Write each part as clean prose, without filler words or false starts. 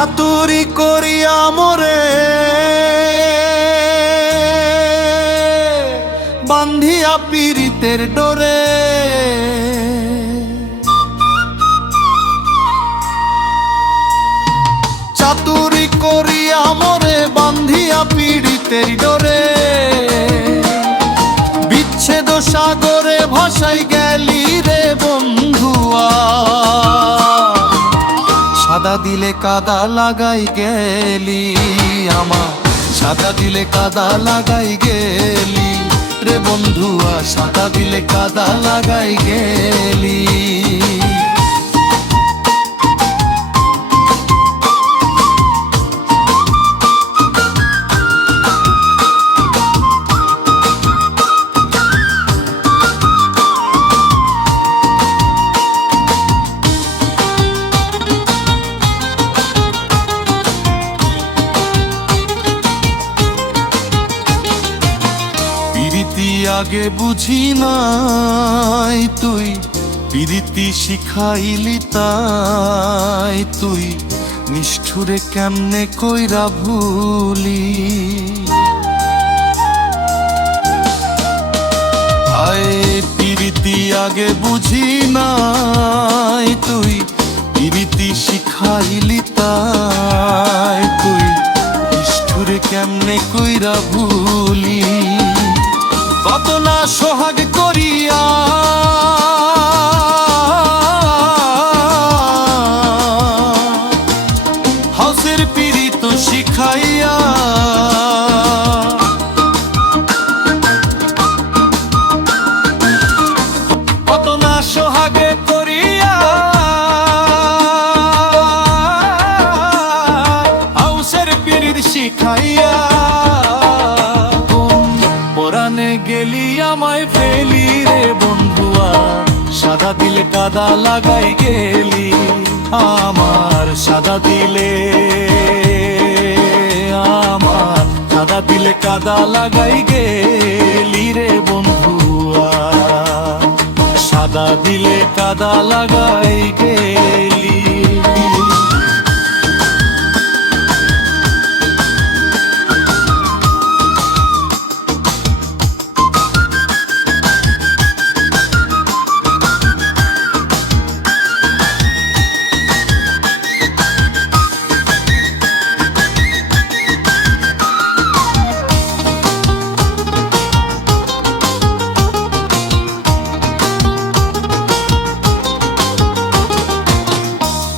চাতুরি করিয়া মোরে বান্ধিয়া পীড়িতের ডোরে, চাতুরি করিয়া মোরে বান্ধিয়া পীড়িতের ডোরে, বিচ্ছেদ সাগরে ভাসাই গেলি রে বন্ধুয়া, সাদা দিলে কাদা লাগাই গেলি আমার, সাদা দিলে কাদা লাগাই গেলি রে বন্ধুয়া, সাদা দিলে কাদা লাগাই গেলি। প্রীতি আগে বুঝি নাই তুই, প্রীতি শিখাইলি তাই তুই, নিষ্ঠুরে কেমনে কইরা ভুলি। আয় প্রীতি আগে বুঝি নাই তুই, প্রীতি শিখাইলি তাই তুই, নিষ্ঠুরে কেমনে কইরা ভুলি। কত না সোহাগ করিয়া হাউসের পীড়িত শিখাইয়া, কত না সোহাগ করিয়া হাউসের পীড়িত শিখাইয়া, পরানে গেলি আমায় ফেলি রে বন্ধুয়া, সাদা দিলে কাদা লাগাই গেলি আমার, সাদা দিলে আমার, সাদা দিলে কাদা লাগাই গেলি রে বন্ধুয়া, সাদা দিলে কাদা লাগাই গেলি।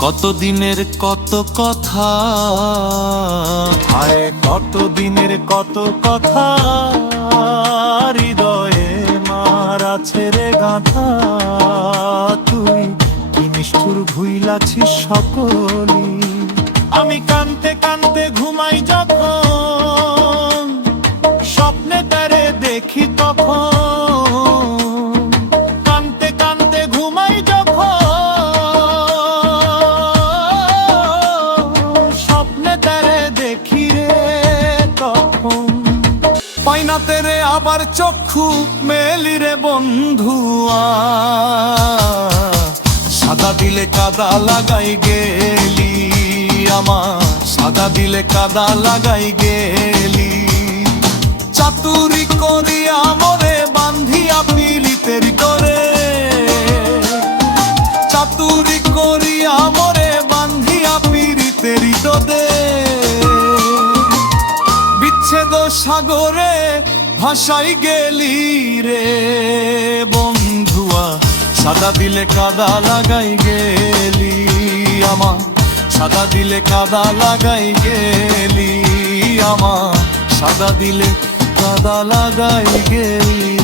কত দিনের কত কথা, হায় কত দিনের কত কথা, হৃদয়ে মারা ছেড়ে গাঁথা, তুই কি নিষ্ঠুর ভুইলাছিস সকলি। আমি কানতে কানতে ঘুমাই যখন, স্বপ্নে তারে দেখি তখন, পাইনা তেরে আবার চক্ষু মেলি রে বন্ধুয়া, সাদা দিলে কাদা লাগাই গেলি আমার, সাদা দিলে কাদা লাগাই গেলি। চাতুরি করিয়া মোরে বান্ধিয়া পীড়িতের ডোরে, চাতুরি করিয়া মোরে বান্ধিয়া পীড়িতের ডোরে, বিচ্ছেদ সাগরে ভাসাই গেলি রে বন্ধুয়া, সাদা দিলে কাদা লাগাই গেলি আমার, সাদা দিলে কাদা লাগাই গেলি আমার, সাদা দিলে কাদা লাগাই গেলি।